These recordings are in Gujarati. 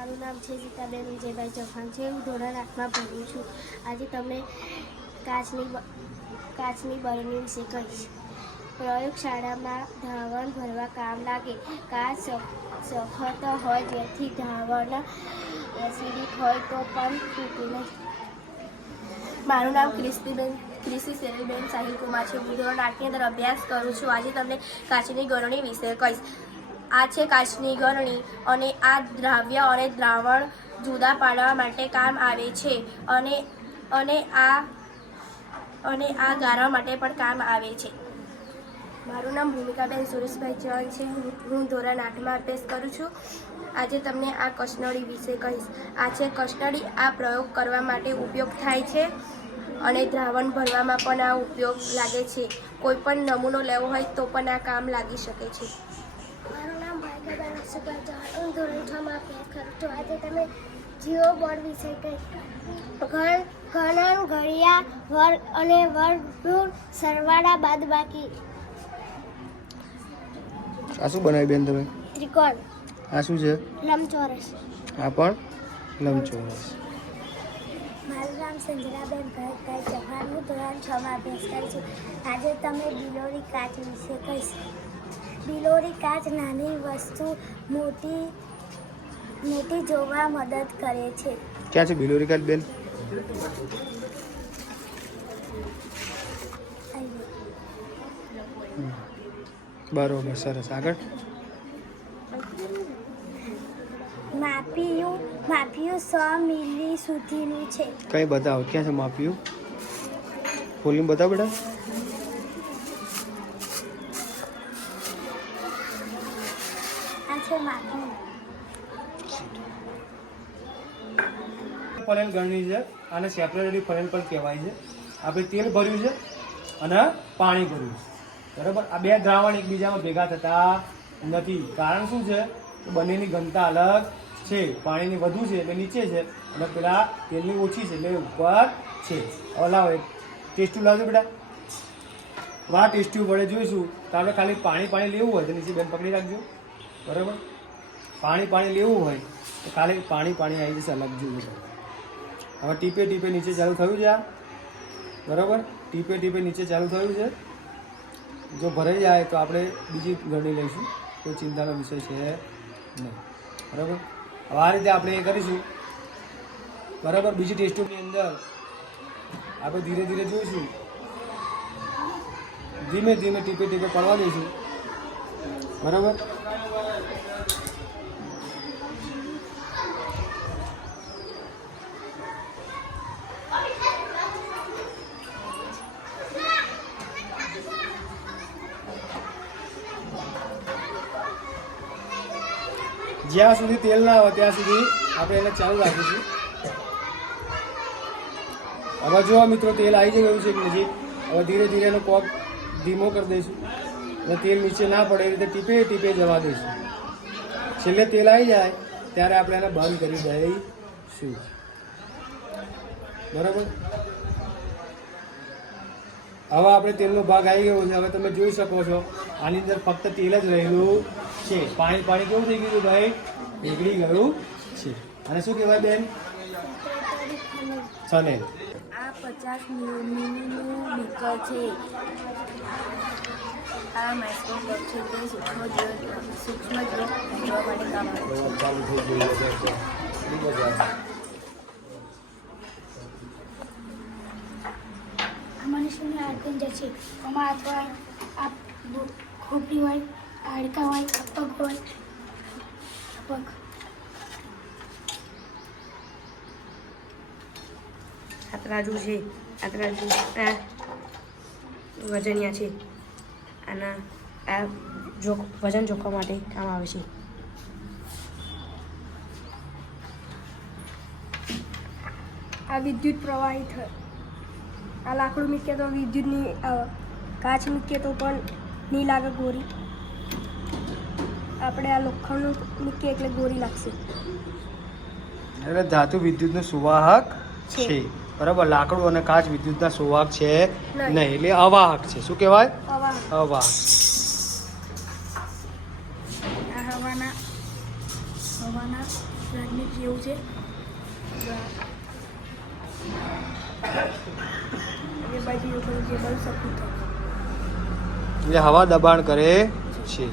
મારું નામ છે જીતાબેન વિજયભાઈ ચૌહાણ છે. હું ધોરણ આઠમાં ભણું છું. આજે તમને કાચની કાચની બરણી વિશે કહીશ. પ્રયોગશાળામાં ધાવણ ભરવા કામ લાગે. કાચ સખત હોય જેથી ધાવણ એસિડિક હોય તો પણ તૂટી નથી મારું નામ ક્રિસ્તીબેન ક્રિષિ સેરીબેન સાહિલ કુમાર છે. હું ધોરણ આઠની અંદર અભ્યાસ કરું છું. આજે તમને કાચની ગરણી વિશે કહીશ. આ છે કાચની ગરણી અને આ દ્રાવ્ય અને દ્રાવણ જુદા પાડવા માટે કામ આવે છે અને અને આ અને આ ગાળવા માટે પણ કામ આવે છે. મારું નામ ભૂમિકાબેન સુરેશભાઈ ચૌહાણ છે. હું ધોરણ આઠમાં અભ્યાસ કરું છું. આજે તમને આ કસનળી વિશે કહીશ. આ છે કસનળી, આ પ્રયોગ કરવા માટે ઉપયોગ થાય છે અને દ્રાવણ ભરવામાં પણ આ ઉપયોગ લાગે છે. કોઈ પણ નમૂનો લેવો હોય તો પણ આ કામ લાગી શકે છે. અશોકભાઈ ચૌહાણ હું ધોરણ છમાં અભ્યાસ કરું છું આજે તમે જીઓ બોર્ડ વિશે કહીશ ઘણ ઘણન ઘડિયા વર્ગ અને વર્ગનું સરવાળા બાદ બાકી આ શું બનાવી બેન તમે? ત્રિકોણ. આ શું છે? લંબચોરસ. આ પણ લંબચોરસ. મારું નામ સંજરાબેન ભરતભાઈ ચૌહાણ હું ધોરણ છ માં અભ્યાસ કરું છું. આજે તમે બિલોરી કાચ વિશે કહીશ. બિલોરી કાચ નાની વસ્તુ મોટી મોટી જોવા મદદ કરે છે. ક્યાં છે બિલોરી કાચ બેન? બરોબર સરસ. આગળ? માપિયું માપિયું સો મિલી સુધીનું છે. કઈ બતાવો ક્યાં છે માપ્યું ખોલીને બતાવો બેટા આ છે માપિયું ફરેલ ગણની છે આને સેપરેટલી ફરેલ પણ કહેવાય છે. આપણે તેલ ભર્યું છે અને પાણી ભર્યું છે. બરાબર? આ બે દ્રાવણ એકબીજામાં ભેગા થતા નથી. કારણ શું છે? કે બંનેની ઘનતા અલગ છે. પાણીની વધુ છે એટલે નીચે છે. અને પેલા તેલની ઓછી છે એટલે ઉપર છે. ઓલા હોય ટેસ્ટું લાવજો બેટા. વા ટેસ્ટ્યુ વડે જોઈશું. તો આપણે ખાલી પાણી પાણી લેવું હોય તો નીચે બેન પકડી રાખજો. બરાબર? પાણી પાણી લેવું હોય તો ખાલી પાણી પાણી આવી જશે અલગ જોઈએ હવે ટીપે ટીપે નીચે ચાલુ થયું છે આ. બરાબર? ટીપે ટીપે નીચે ચાલુ થયું છે. જો ભરાઈ જાય તો આપણે બીજી ગરણી લઈશું. કોઈ ચિંતાનો વિષય છે નહીં. બરાબર? હવે આ રીતે આપણે એ કરીશું. બરાબર? બીજી ટેસ્ટોની અંદર આપણે ધીરે ધીરે જોઈશું. ધીમે ધીમે ટીપે ટીપે પડવા દઈશું. બરાબર? જ્યાં સુધી તેલ ના આવે ત્યાં સુધી આપણે એને ચાલુ રાખીશું. હવે જો મિત્રો તેલ આવી ગયું છે નજીક હવે ધીરે ધીરે એનો કોક ધીમો કરી દઈશું. અને તેલ નીચે ના પડે એ રીતે ટીપે ટીપે જવા દઈશું. છેલ્લે તેલ આવી જાય ત્યારે આપણે એને બંધ કરી દઈશું. બરાબર? હવે આપણે તેલનો ભાગ આવી ગયો છે. હવે તમે જોઈ શકો છો આની અંદર ફક્ત તેલ જ રહેલું છે. પાણી પાણી કેવું થઈ ગયું ભાઈ? નીકળી ગયું છે. અને શું કહેવાય બેન? છનેલ આ પચાસ મિલીનું બીકર છે. આ માઇક્રોસ્કોપ છે. તે સૂક્ષ્મ જીવ સૂક્ષ્મ જીવ જોવા માટે કામ આવે છે. આ મનુષ્યની હાડપિંજર છે. આમાં અથવા આ ખોપડી હોય હાડકા હોય પગ હોય. પગ આતરાજુ છે. આતરાજુ તરાજુ આ વજનિયા છે. આના આ જો વજન જોખવા માટે કામ આવે છે. આ વિદ્યુત પ્રવાહી થાય આ લાકડું મૂકીએ તો વિદ્યુતની કાચ મૂકીએ તો પણ નહીં લાગે ગોરી. આપણે આ લોખંડનું મૂકીએ એટલે ગોરી લાગશે. એટલે ધાતુ વિદ્યુતનું સુવાહક છે. બરાબર? લાકડું અને કાચ વિદ્યુતના સુવાહક છે નહીં. એટલે અવાહક છે. શું કહેવાય? અવાહક. આ હવાના હવાના રાજનીત છે. બળ એટલે હવા દબાણ કરે છે.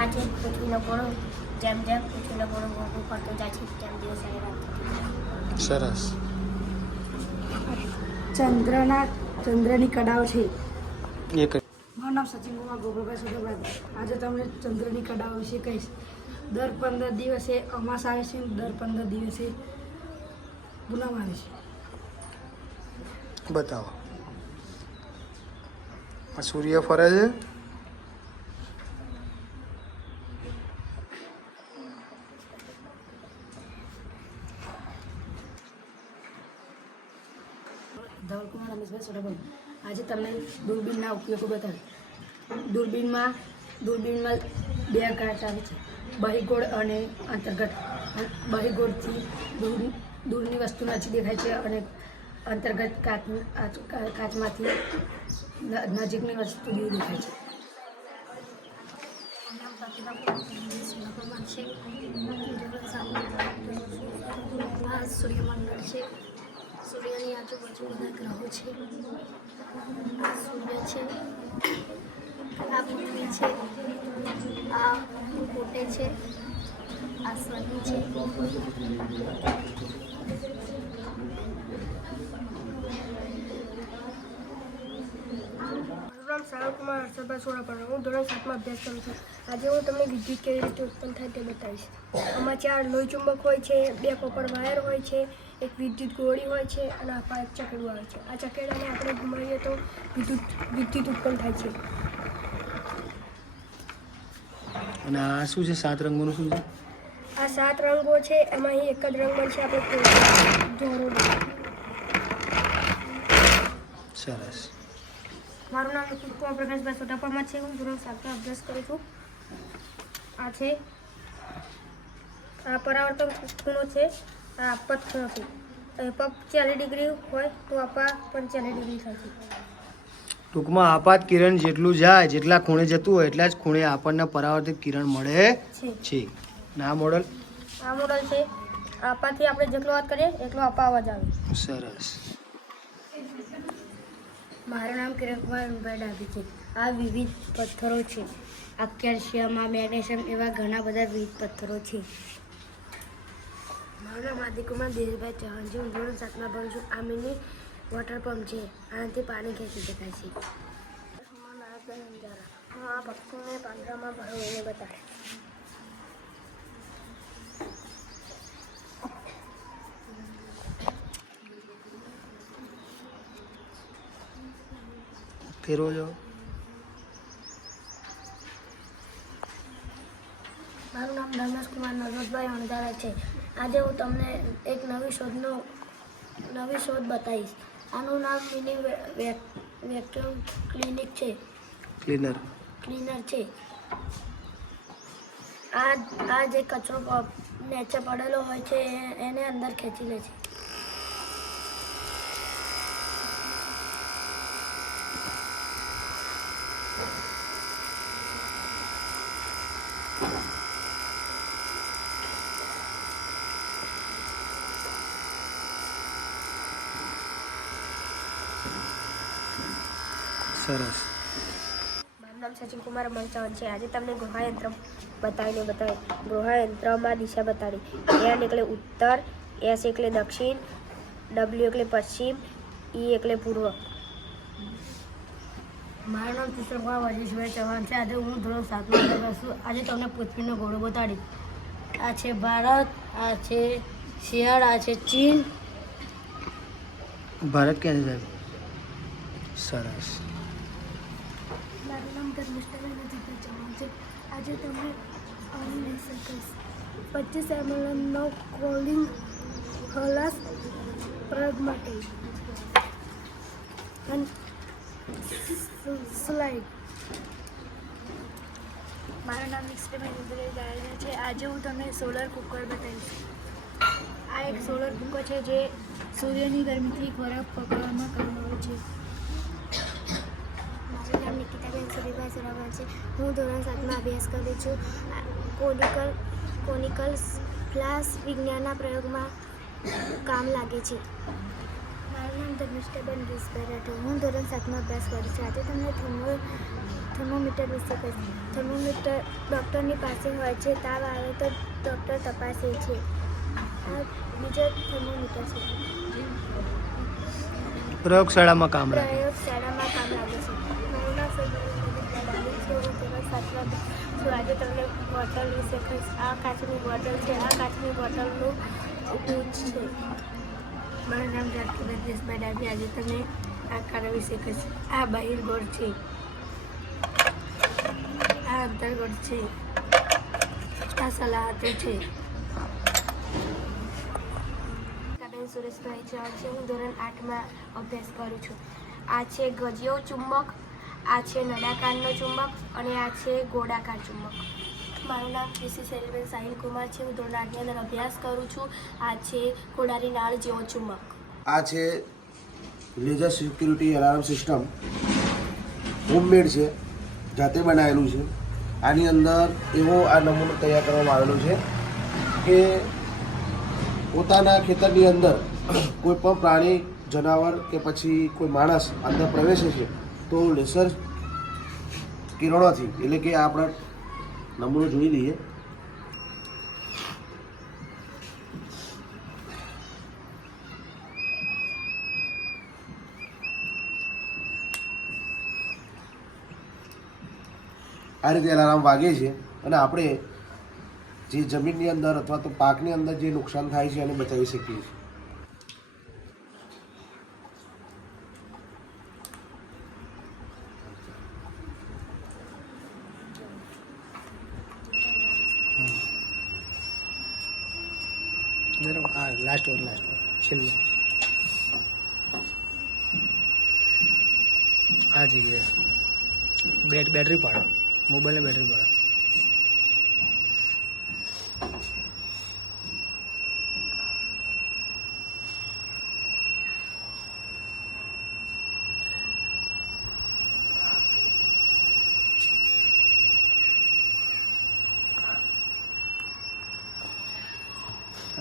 આજે પૃથ્વીનો ગોળો જેમ જેમ પૃથ્વીનો ગોળો મોટો પડતો જાય છે તેમ દિવસ અને રાત સરસ. ચંદ્રના ચંદ્રની કડાઓ છે. એક મારું નામ સચિન કુમાર ગોપાલભાઈ સુધરભાઈ આજે તમને ચંદ્રની કડાઓ વિશે કહીશ. દર પંદર દિવસે અમાસ આવે છે દર પંદર દિવસે ગુલામ આવે છે. બતાવો. આ સૂર્ય ફરે છે? ધવલકુમાર રમેશભાઈ સોઢાભાઈ આજે તમને દૂરબીનના ઉપયોગો બતાવે દૂરબીનમાં દૂરબીનમાં બે કાચ આવે છે. બહિગોળ અને અંતર્ગત બહિગોળથી દૂર દૂરની વસ્તુ નજીક દેખાય છે અને અંતર્ગત કાચ કાચ- કાચમાંથી નજીકની વસ્તુ દૂર દેખાય છે. સૂર્યમંડળ છે સૂર્યની આજુબાજુ બધા ગ્રહો છે. સૂર્ય છે. આ પૃથ્વી છે. આ પોતે છે આ હું ધોરણ સાતમાં અભ્યાસ કરું છું. આજે હું તમને વિદ્યુત કેવી રીતે ઉત્પન્ન થાય તે બતાવીશ. આમાં ચાર લોહી ચુંબક હોય છે, બે કોપર વાયર હોય છે, એક વિદ્યુત ગોળી હોય છે અને આ એક ચકેડું આવે છે. આ ચકેડાને આપણે ઘુમાવીએ તો વિદ્યુત વિદ્યુત ઉત્પન્ન થાય છે. અને આ શું છે? સાત રંગોનું શું છે? આ સાત રંગો છે. એમાં અહીં એક જ રંગ બનશે આપણે સરસ. મારું નામ કુમાર પ્રકાશભાઈ સોટાપરમાં છે. હું ધોરણ સાતમાં અભ્યાસ કરું છું. આ છે. આ પરાવર્તન ખૂણો છે. આ આપત ખૂણો છે પગ ચાલીસ ડિગ્રી હોય તો આપા પણ ચાલીસ ડિગ્રી થાય છે. ટૂંકમાં આપાત કિરણ જેટલું જાય જેટલા ખૂણે જતું હોય એટલા જ ખૂણે આપણને પરાવર્તિત કિરણ મળે છે. ના મોડલ આ મોડલ છે. આપાથી આપણે જેટલો વાત કરીએ એટલો આપા અવાજ આવે. સરસ. મારું નામ કિરણકુમાર ઉનભાઈ ડાભી છે. આ વિવિધ પથ્થરો છે. આ મેગ્નેશિયમ એવા ઘણા બધા વિવિધ પથ્થરો છે. મારું નામ આદિકુમાર દેશભાઈ ચૌહાણ છે. હું ધોરણ સાતમાં ભણું છું. આ મિની વોટર પંપ છે. આનાથી પાણી ખેંચી શકાય છે. આ ભક્તિને પાંજરામાં ભરવીને બતાડે ફેરવો જો. મારું નામ ધર્મેશ કુમાર નરોજભાઈ અણધારા છે. આજે હું તમને એક નવી શોધનો નવી શોધ બતાવીશ. આનું નામ મિની વેક્યુમ ક્લિનિક છે. ક્લીનર. ક્લીનર છે. આ આ જે કચરો નેચે પડેલો હોય છે એને અંદર ખેંચી લે છે. સરસ. મારું નામ સચિન કુમાર મંચાવન છે. આજે તમને ગૃહયંત્ર બતાવીને બતાવે. ગૃહયંત્રમાં દિશા બતાડી એન એટલે ઉત્તર એસ એટલે દક્ષિણ ડબલ્યુ એટલે પશ્ચિમ ઈ એટલે પૂર્વ. મારું નામ ચિત્રકુમાર વજેશભાઈ ચૌહાણ છે. આજે હું ધોરણ સાતમાં ધોરણ છું. આજે તમને પૃથ્વીનો ઘોડો બતાડી આ છે ભારત આ છે શિયાળ આ છે ચીન. ભારત ક્યાં છે સાહેબ સરસ. મારું મિસ્ટર અને અજીતભાઈ ચૌહાણ છે. આજે તમને આનું લેસન કહીશ પચીસ એમએલએમનો કોલિંગ ખલાસ પ્રયોગ માટે. અને સ્લાઇડ મારું નામ નિષ્ઠાબેન અજીતભાઈ જાડેજા છે. આજે હું તમને સોલર કુકર બતાવીશ. આ એક સોલર કુકર છે જે સૂર્યની ગરમીથી ખોરાક પકડવામાં કામ આવે છે. મારું નામ નિકિતાબેન સુરીભાઈ સુરાવર છે. હું ધોરણ સાતમાં અભ્યાસ કરું છું. કોનિકલ કોનિકલ ક્લાસ વિજ્ઞાનના પ્રયોગમાં કામ લાગે છે. મારું નામ ધર્મિષ્ઠાબેન ગીસભાઈ હું ધોરણ સાતમાં અભ્યાસ કરું છું. આજે તમને થર્મો, થર્મોમીટર વિશે કહીશ. થર્મોમીટર ડૉક્ટરની પાસે હોય છે. તાવ આવે તો ડૉક્ટર તપાસે છે. આ બીજો થર્મોમીટર છે. પ્રયોગશાળામાં કામ લાગે પ્રયોગશાળામાં કામ લાગે છે મારું નામ સૈયદ છે હું ધોરણ સાતમાં આજે તમને બોટલ વિશે કહીશ આ કાચની બોટલ છે, આ કાચની બોટલનું ઉપયોગ છે. મારું નામ જાનકીબેન દેશભાઈ ડાબી આજે તમને આ કાળા વિશે કહીશ આ બહિર્ગોળ છે. આ અંતર્ગોળ છે. આ સલાહતો છે. સુરેશભાઈ ચૌહાણ છે. હું ધોરણ આઠમાં અભ્યાસ કરું છું. આ છે ગજિયો ચુંબક આ છે નડાકારનો ચુંબક અને આ છે ગોળાકાર ચુંબક. મારું નામ ક્રિસી સેરીબેન સાહિલ કુમાર છે. હું ધોરણ આઠની અંદર અભ્યાસ કરું છું. આ છે કોડારી નાળ જેવો ચુંબક. આ છે laser security alarm system. Homemade છે. જાતે બનાવેલું છે. આની અંદર એવો આ નમૂનો તૈયાર કરવામાં આવેલો છે કે પોતાના ખેતરની અંદર કોઈ પણ પ્રાણી, જનાવર કે પછી કોઈ માણસ અંદર પ્રવેશે છે તો લેસર કિરણોથી એટલે કે આપણે નમૂનો જોઈ લઈએ. આ રીતે અલાર્મ વાગે છે અને આપણે જે જમીનની અંદર અથવા તો પાકની અંદર જે નુકસાન થાય છે એને બચાવી શકીએ છીએ બરાબર હા લાસ્ટ વન લાસ્ટ વન છેલ્લું આ જગ્યાએ. બેટ બેટરી પાડો. મોબાઈલની બેટરી પાડો.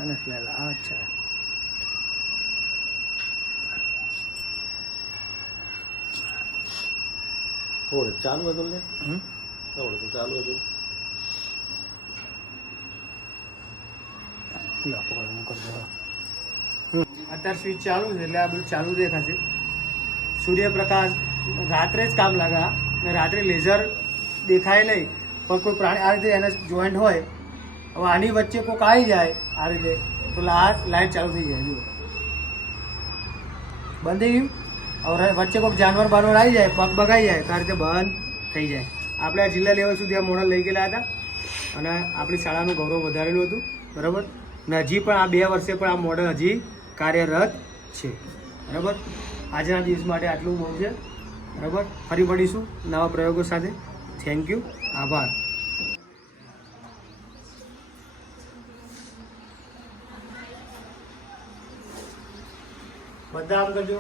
નથી આ અચ્છા હોડે તો ચાલુ હતું લો. પકડ હું અત્યારે સ્વિચ ચાલુ છે એટલે આ બધું ચાલુ દેખાશે. સૂર્યપ્રકાશ રાત્રે જ કામ લાગે અને રાત્રે લેઝર દેખાય નહીં પણ કોઈ પ્રાણી આ રીતે એને જોઈન્ટ હોય હવે આની વચ્ચે કોઈક આવી જાય આ રીતે તો આ લાઈટ ચાલુ થઈ જાય બંધ થઈ ગયું? હવે વચ્ચે કોઈક જાનવર બાનવર આવી જાય, પગ બગાઈ જાય, તો આ રીતે બંધ થઈ જાય. આપણે આ જિલ્લા લેવલ સુધી આ મોડલ લઈ ગયેલા હતા અને આપણી શાળાનું ગૌરવ વધારેલું હતું, બરાબર? ને હજી પણ આ બે વર્ષે પણ આ મોડલ હજી કાર્યરત છે, બરાબર? આજના દિવસ માટે આટલું બહુ છે, બરાબર? ફરી મળીશું નવા પ્રયોગો સાથે. થેન્ક યુ આભાર. બધા આમ કરજો.